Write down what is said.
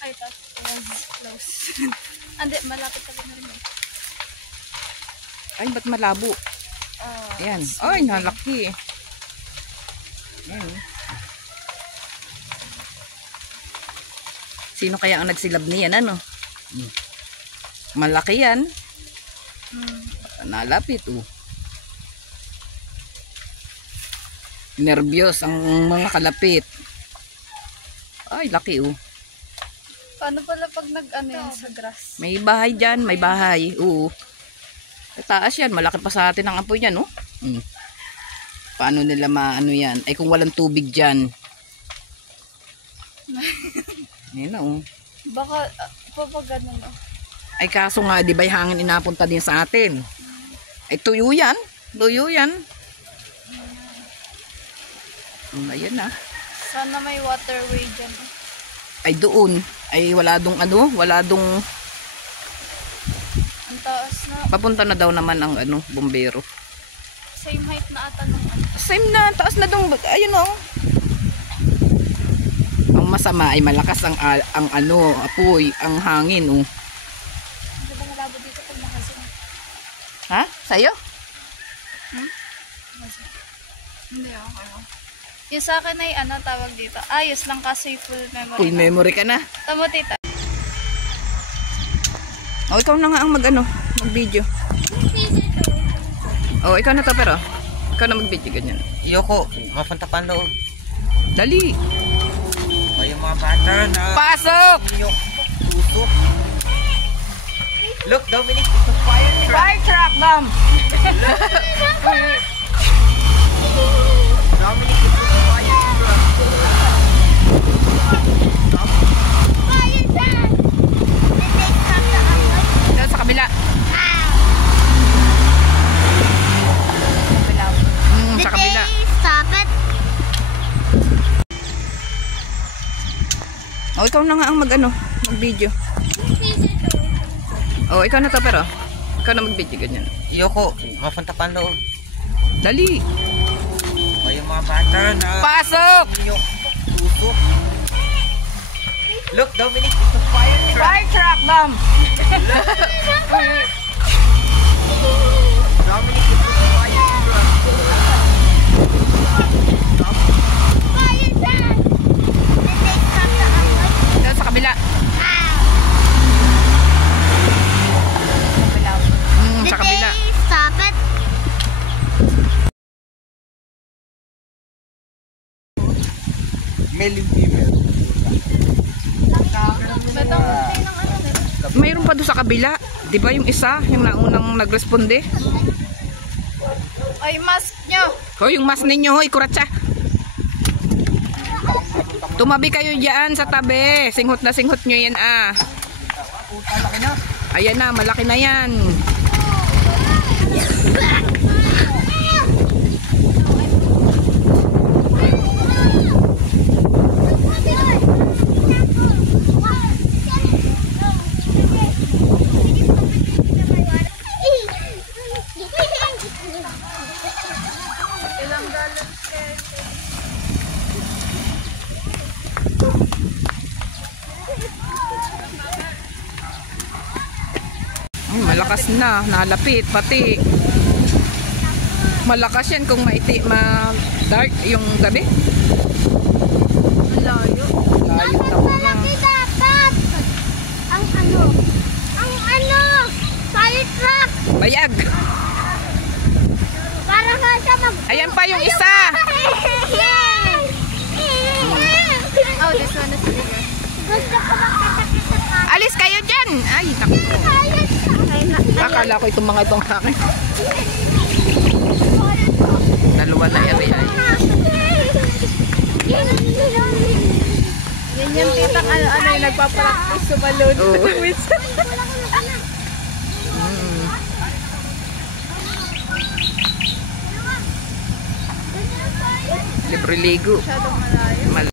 Ay, tapos close. Andi, malapit talaga na rin. Ay, ba't malabo? Ayan. Ay, nalaki. Ayan. Sino kaya ang nagsilab niyan, ano? Malaki yan. Nalapit, oh. Nervyos ang mga kalapit. Ay, laki, oh. Paano pala pag nag-ano yan sa grass? May bahay dyan, may bahay. Oo. Taas yan, malaki pa sa atin ang apoy yan, oh. Paano nila maano yan? Ay, kung walang tubig dyan. Ayan na, oh. Baka, pag ganun, oh. Ay, kaso nga, di ba yung hangin inapunta din sa atin? Ay, tuyo yan. Tuyo yan. Ayan na. Sana may waterway dyan. Ay, doon. Ay, wala dong ano, wala dong... Ang taas na. Papunta na daw naman ang ano, bombero. Same height na ata nung ano. Same na, taas na dong, ayun o. Ang masama ay malakas ang ano, apoy, ang hangin, oh. Hindi ba malabo dito pag nakasin? Ha? Sa'yo? Hindi ako. Yung sa akin ay ano tawag dito. Ayos lang kasi full memory. Full memory ka na. Tamo tita. O, ikaw na nga ang mag-video. O, ikaw na to pero. Ikaw na mag-video ganyan. Iyoko, mapunta pa loob. Dali. O yung mga bata na... Pasok! Iyok, tusok. Look, Dominic, it's a fire truck. Fire truck, ma'am! Dominic, it's a fire truck. Doon sa kabila. Sa kabila. Stop it. O, ikaw na nga ang mag-video. O, ikaw na to pero. Ikaw na mag-video ganyan. Iyoko, mapunta pa loob. Dali. O yung mga bata na... Pasok! Iyok, tusok. Look, Dominic, it's a fire truck. Fire truck, ma'am! Dominic, it's a fire truck. Doon sa kabila. Sa kabila. Stop it. Male and female. Mayroon pa doon sa kabila. Di ba yung isa, yung naunang nagresponde? Ay, mask nyo. Hoy, yung mas ninyo, hoy, kuratsa. Tumabi kayo dyan sa tabi. Singhot na singhot nyo yan, ah. Ayan na, malaki na yan. Ilang gallons kayo? Ay, malakas na, nalapit pati. Malakas yan kung dark yung gabi. Layo. Layo na po na. Dapat. Ang ano, fire truck. Bayag. Para nga siya Ayan pa yung isa. Oh, this one is bigger. Gusto ko magkasakit sa kanan. Alis kayo dyan. Ay, naku. Akala ko itong mga itong akin. Dalawa na yan. Yan yung titang ano yung nagpapractice sumalun. Oo. Libre ligo. Masyadong malayo.